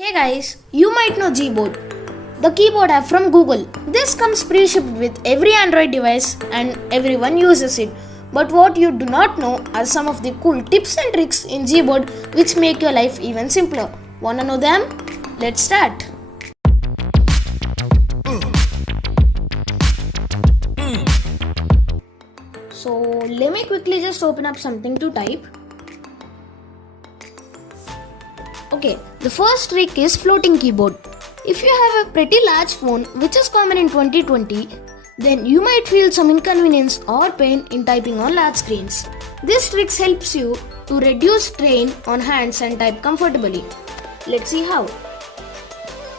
Hey guys, you might know Gboard, the keyboard app from Google. This comes pre-shipped with every Android device and everyone uses it. But what you do not know are some of the cool tips and tricks in Gboard which make your life even simpler. Wanna know them? Let's start. So let me quickly just open up something to type. Okay, the first trick is floating keyboard. If you have a pretty large phone, which is common in 2020, then you might feel some inconvenience or pain in typing on large screens. This trick helps you to reduce strain on hands and type comfortably. Let's see how.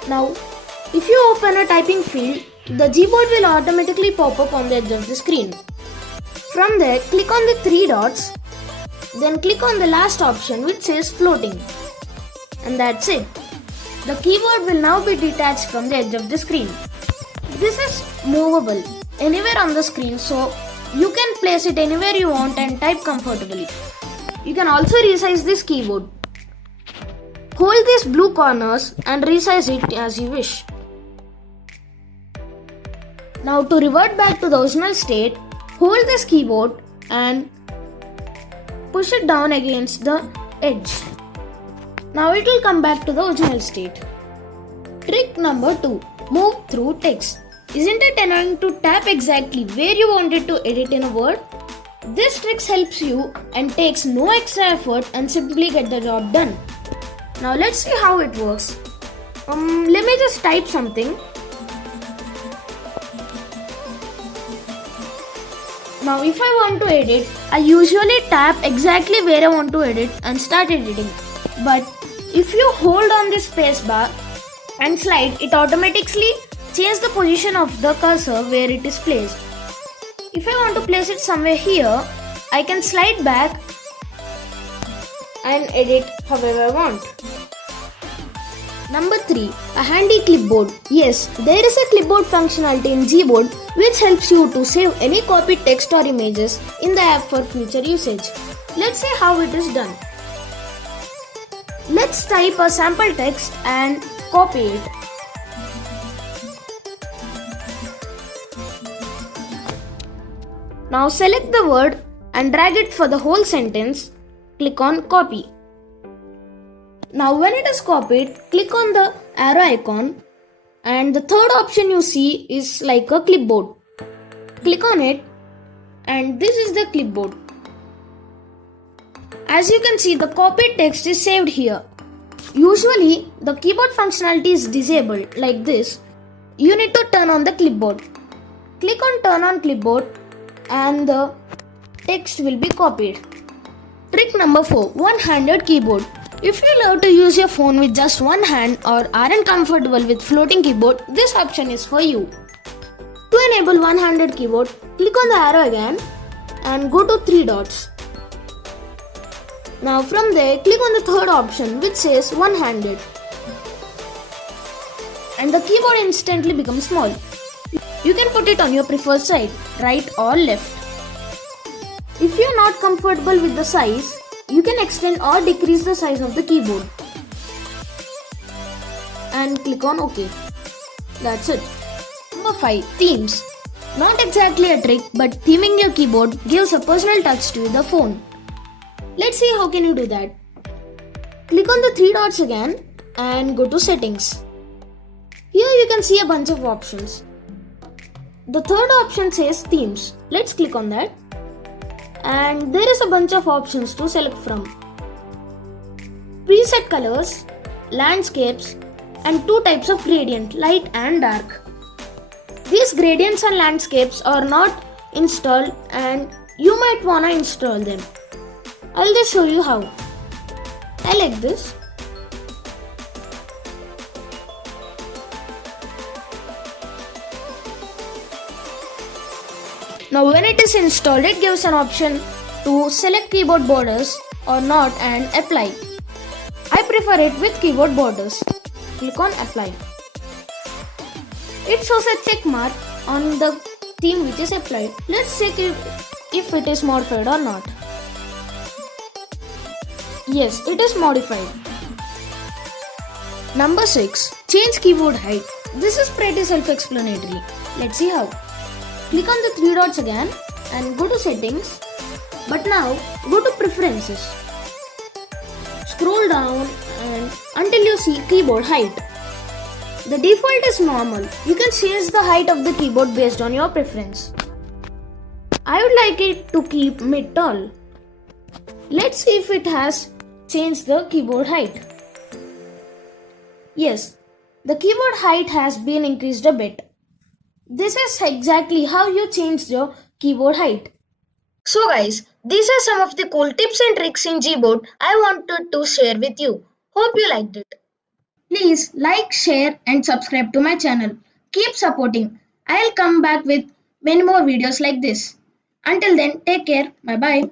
Now, if you open a typing field, the Gboard will automatically pop up on the edge of the screen. From there, click on the three dots, then click on the last option which says floating. And that's it. The keyboard will now be detached from the edge of the screen. This is movable anywhere on the screen, so you can place it anywhere you want and type comfortably. You can also resize this keyboard. Hold these blue corners and resize it as you wish. Now to revert back to the original state, hold this keyboard and push it down against the edge. Now it will come back to the original state. Trick number 2. Move through text. Isn't it annoying to tap exactly where you wanted to edit in a word? This trick helps you and takes no extra effort and simply get the job done. Now let's see how it works. Let me just type something. Now if I want to edit, I usually tap exactly where I want to edit and start editing. But if you hold on this spacebar and slide, it automatically changes the position of the cursor where it is placed. If I want to place it somewhere here, I can slide back and edit however I want. Number 3. A handy clipboard. Yes, there is a clipboard functionality in Gboard which helps you to save any copied text or images in the app for future usage. Let's see how it is done. Let's type a sample text and copy it. Now select the word and drag it for the whole sentence. Click on copy. Now when it is copied, click on the arrow icon and the third option you see is like a clipboard. Click on it and this is the clipboard. As you can see, the copied text is saved here. Usually, the keyboard functionality is disabled like this. You need to turn on the clipboard. Click on turn on clipboard and the text will be copied. Trick number 4. One-handed keyboard. If you love to use your phone with just one hand or aren't comfortable with floating keyboard, this option is for you. To enable one-handed keyboard, click on the arrow again and go to three dots. Now from there, click on the third option which says one-handed. And the keyboard instantly becomes small. You can put it on your preferred side, right or left. If you are not comfortable with the size, you can extend or decrease the size of the keyboard. And click on OK. That's it. Number 5. Themes. Not exactly a trick, but theming your keyboard gives a personal touch to the phone. Let's see how can you do that. Click on the three dots again and go to settings. Here you can see a bunch of options. The third option says themes. Let's click on that. And there is a bunch of options to select from. Preset colors, landscapes, and two types of gradient, light and dark. These gradients and landscapes are not installed and you might wanna install them. I'll just show you how. I like this. Now when it is installed, it gives an option to select keyboard borders or not and apply. I prefer it with keyboard borders. Click on apply. It shows a check mark on the theme which is applied. Let's check if it is modified or not. Yes, it is modified. Number 6. Change keyboard height. This is pretty self-explanatory. Let's see how. Click on the three dots again and go to settings. But now go to preferences. Scroll down and until you see keyboard height. The default is normal. You can change the height of the keyboard based on your preference. I would like it to keep mid tall. Let's see if it has changed the keyboard height. Yes, the keyboard height has been increased a bit. This is exactly how you change your keyboard height. So guys, these are some of the cool tips and tricks in Gboard I wanted to share with you. Hope you liked it. Please like, share and subscribe to my channel. Keep supporting. I'll come back with many more videos like this. Until then, take care. Bye bye.